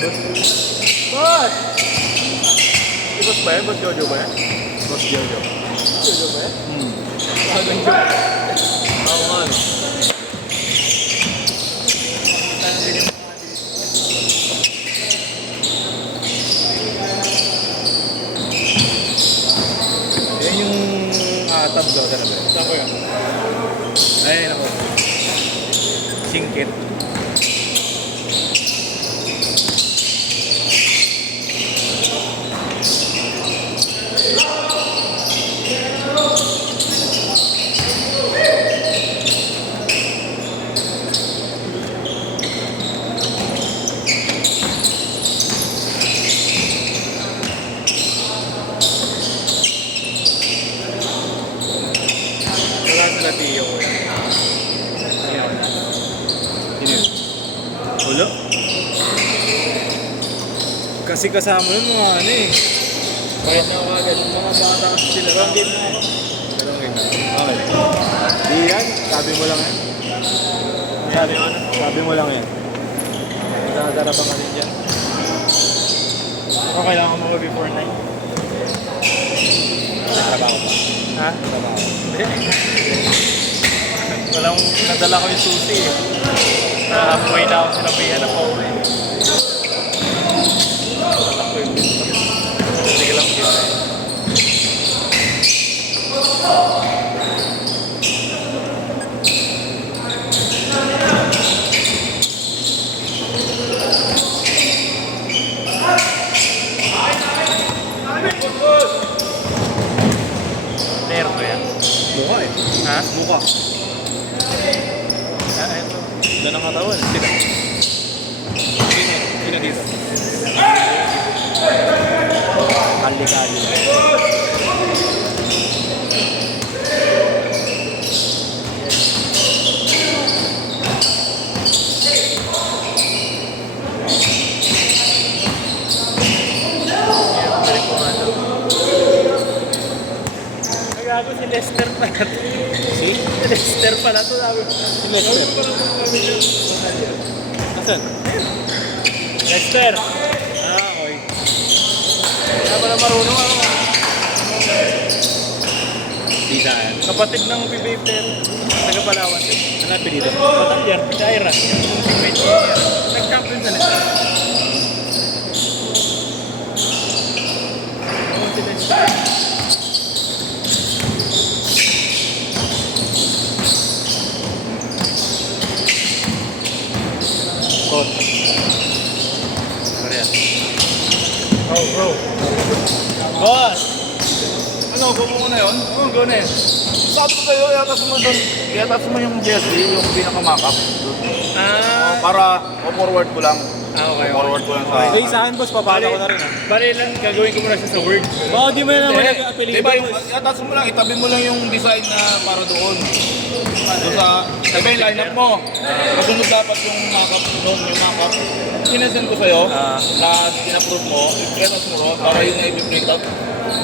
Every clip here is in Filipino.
Boss! Si Boss ba yan? Boss Jojo ba yan? Boss Jojo. Jojo ba yan? Bagong joke. Oo nga. Yan yung tab daw talaga. Saan ko yan? Ayun ako. Singkit. Wala sila Tiyo ko yan. Ayan. Sino yun? Ulo? Kasi kasama nun mga ano eh. Kahit na ako agad, mga bata kasi sila. Dalawang game na eh. Dalawang game na. Okay. Di yan. Sabi mo lang yan. Sabi mo lang yan. Magdadarapan ka rin dyan. Ako kailangan mo before 9. Trabaho pa. Ha? Trabaho. Walang nadala ko yung susi eh. Halfway na ako sinabihan na pa uwi. Nadala ko yung bito. Sige lang kita eh. Player ko yan. Mukha eh. Ha? Mukha. Ah, ito. Doon ang katawan. Sila. Sino dito? Kali-kali. Balik ko nga ito. Nagago si Lester pala ito. Si? Si Lester pala ito. Sabi ko. Si Lester. Nasaan? Lester! Ah, okay. Kaya pala marunong ako. Di saan? Kapatid ng PBA player. Taga Palawan din. Ano ang pinito? Batalyan, si Ira. Yung teammate niya. Nag-champion sa Lester. Oo, si Lester. Coach. Korea. Oh, bro. Boss! Ano, go mo na yun? Oh, go na yun. Sabi ko sa'yo, iatas mo doon. Iatas mo yung jersey, yung pinaka-makeup. Para forward ko lang. Okay. Forward ko lang sa... Eh, sa akin, boss, papala ko na rin ah. Bali lang, gagawin ko muna siya sa Word. Baka di mo na naman Hindi. nag-apelido. Diba, iatas mo lang, itabi mo lang yung design na para doon. Doon sa... Diba yung lineup mo? Kasunod dapat yung makeup doon, yung makeup. Sinasend ko sa'yo, na in-approve mo, iatas mo ron, para yung i-print out.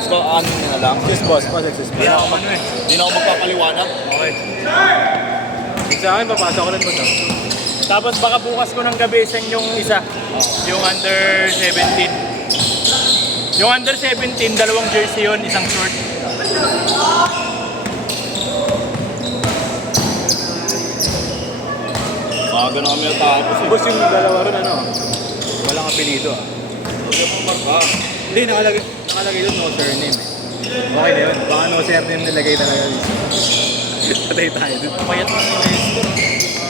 So, ano nyo na lang. Yes, boss. Boss, yes, Hindi ako ano eh. Hindi na ako magpapaliwanag. Okay. Sa akin, papasok ko rin mo to. Tapos baka bukas ko ng gabi send yung isa. Yung under 17. Yung under 17, dalawang jersey yun, isang short. Maaga na kami natapos eh. Boss, yung dalawa rin, ano, walang apelido ah. Huwag mo marka. Hindi, nakalagay doon no surname eh. Okay na yun. Baka no surname nilagay talaga dito. Patay tayo doon. Payat na yung Lester.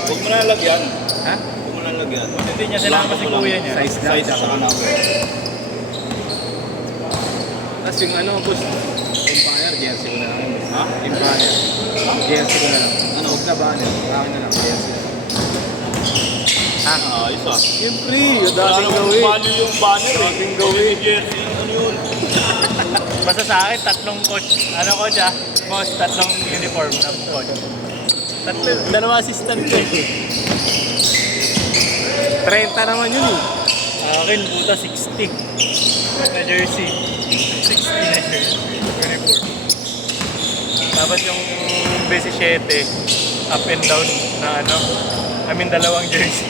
Huwag mo na lagyan. Ha? Huwag mo na lagyan. Hindi niya sinama si kuya niya. Size lang. Size sa kanang. Tapos yung ano, boss, Empire, jersey ko na lang. Boss. Ha? Empire. Jersey ko na lang. Ano? Huwag na banner. Akin na lang, jersey. Ayos ah. Siyempre, yung Wala dating namang gawin. value yung banner eh. Dating gawin. Jersey, ano yun? Basta sa akin, tatlong coach. Ano coach ah? Boss, tatlong uniform na coach. Tatlo. Dalawa assistant ko eh. 30 naman yun eh. Akin, buta 60. Na jersey. 60 na jersey. Uniform. Tapos yung 27, up and down na ano. I mean, dalawang jersey.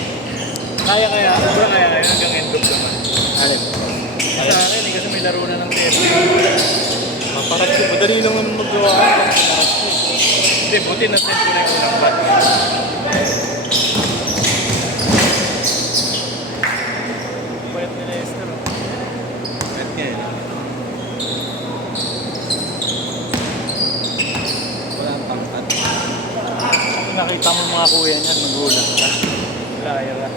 Kaya kaya. Sobrang kaya ngayon hanggang end of naman. Alin? Sa akin eh, kasi may laro na ng test. Maparat ko. Madali lang naman magawa. Hindi, buti na-send ko na yung unang bat. Pwede nila Esther, oh. Pwede nga eh. Walang tangkat. Kung nakita mo mga kuya niyan, magulang ka. Liar ka.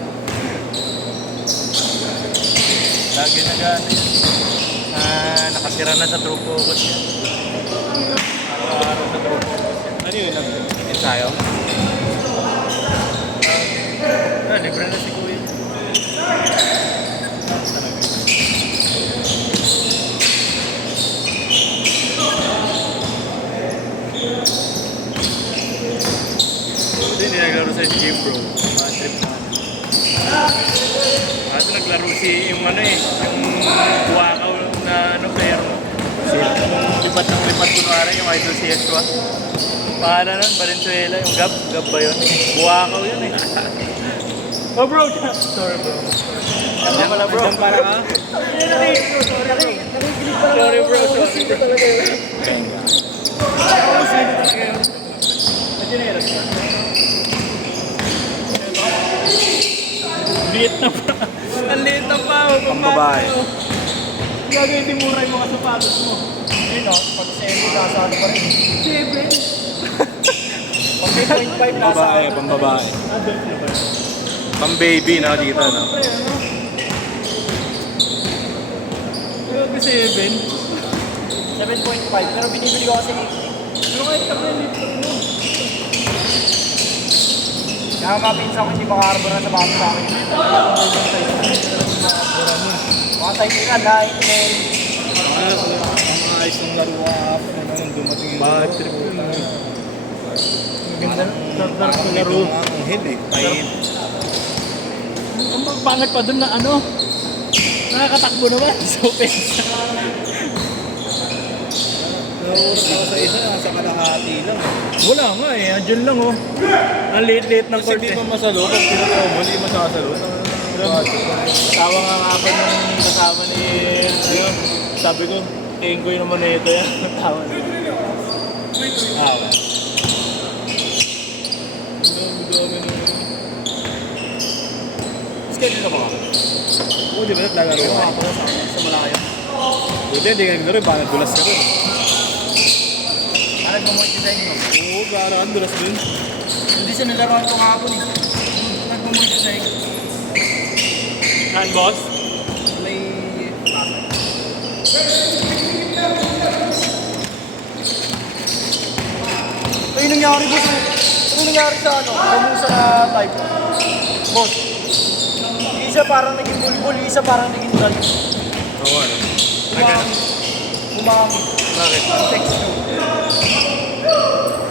Lagi nag-ano yan. Nakatira na sa true focus yan. Araw-araw sa true focus yan. Ano yun? Nag-ensayo? Libre na si kuya. Hindi naglaro sa gym, bro. Mga trip na. Kaso naglaro yung ano eh, yung Buakaw na ano player mo. Yung lipat ng lipat kunwari, yung idol si Yeshua. Pahala nun, Valenzuela, yung Gab ba yun? Buakaw yun eh. Oh bro, sorry bro. Yan pala bro. Diyan para ka? Sorry bro, sorry talaga yun. Sino talaga yun? Majineros ka. Liit na pa. Ang liit na pa. Pambabae. Gagawin timuray mga sapatos mo. Yun o, pag 7 nasa ano pa rin. 7? Pag 8.5 nasa Pambabae, pambabae. adult na ba? Pang-baby na dito, no? Grabe 7. 7.5 pero binibili ko kasi pero kahit ka rin dito mo. Kaya mapinsa ko hindi makakarbo na sa bago sa akin. Mga size nila, 9, 10. Ang ayos ng laro kahapon, ano, nung dumating yung Bad trip yun. Maganda, sarap ng laro. Ang head eh. Ay, Ang pangit pa dun na ano, nakakatakbo naman. So, pensa. naurot ako sa isa, nasa kalahati lang. Wala nga eh, andyan lang oh. Ang liit-liit ng Kasi court di eh. pa masalo, pag pinataw mo, di masasalo. Tawa nga kapag nung kasama ni yun, sabi ko, Kengoy naman na ito yan. Tawa na. Tawa. Schedule na ba? Oo, di ba naglalaro Ano ka? nga po sa malayo? Buti, hindi ka naglaro, baka nadulas ka rin. Ano mo mo design mo? Oo, gara ka, dulas din. Hindi siya nalaroan ko kahapon eh. Nagmo-mo design. Hand boss? May... Ano yung nangyari boss? Ano nangyari sa ano? Kamusa na type? Boss. Isa parang naging bulbul, isa parang naging dry. Oo, ano? Umami. Bakit? Text nyo.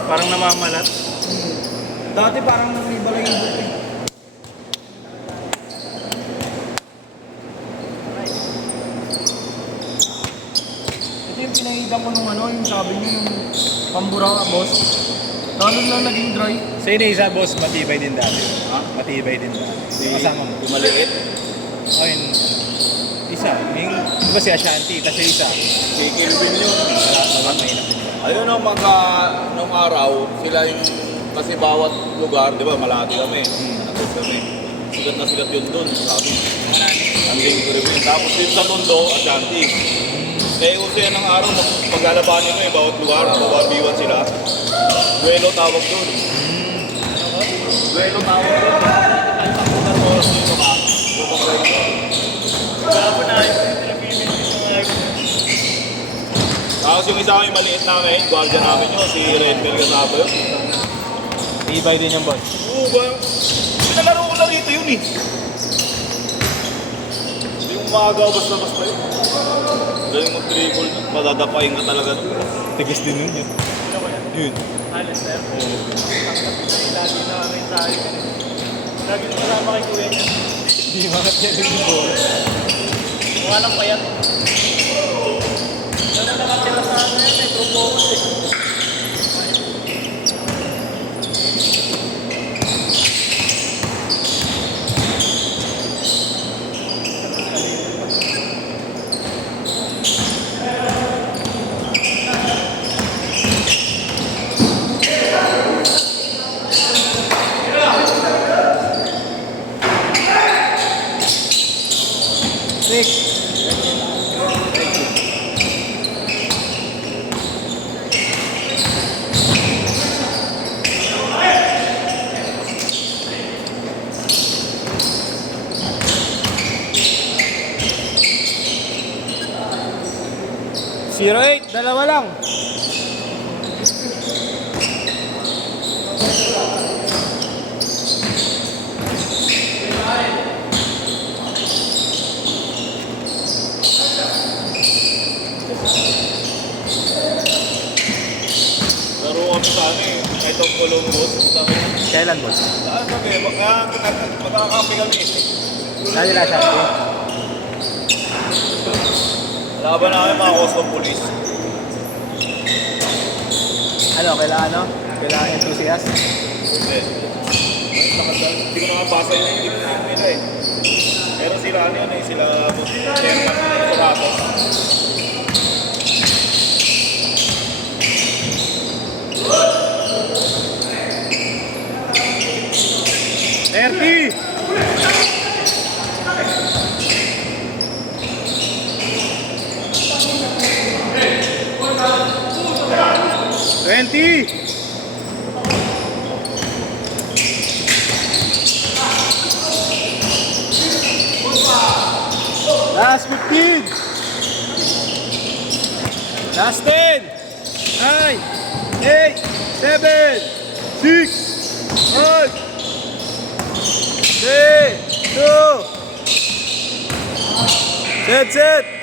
Parang namamalat. Dati parang nangibalay yung bulbul. Ito yung pinahigan ko nung ano, yung sabi nyo yung pambura boss. Lalo na naging dry. Sa inyo isa, boss, matibay din dati. Ha? Matibay din dati. Kasama mo. Maliit. Ayun, isa. Yung, di ba si Ashanti, kasi isa. Si Kelvin yun. Wala, mainap din. Ayun ang mga nung araw, sila yung kasi bawat lugar, di ba, malati kami. Nandun kami. Sigat na sigat yun dun, sabi. Ang linggo rin yun. Tapos din sa Tondo, Ashanti. Eh, kasi yan ang araw, paglalabanin mo yung bawat lugar, bababiwan sila. Duelo tawag dun. Duelo tawag dun. Kahit ang lugar mo, dito ka. Wala na yung pinapimit ko mga Tapos yung isa yung maliit namin, guardian namin yun, si Redmel Gasabo yun. Tibay din yung boss. Oo ba? Pinalaro ko lang dito yun eh. Hindi mo makagabas na basta yun. Galing mo triple nun, madadapain ka talaga nun. Tigas din yun. Yun. Alistair? Oo. Lagi na kami tayo. Lagi na kasama kay kuya niya. Hindi makat yan yung bola. Kung anong pa yan. Ano nakatira sa ano yan, may true focus eh. 08, dalawa lang. Laro kami sa amin. Itong Columbus. Sabi, Kailan, boss? sabi, magkakakampi kami. Dali na siya. Laban namin mga custom police. Ano, kailangan enthusiast? Hindi. Hindi ko nakabasa yung team nila eh. Pero sila ano yun eh, sila Coratos. Last 15. Last 10. 9, 8, 7, 6, 5, 3, 2. Set.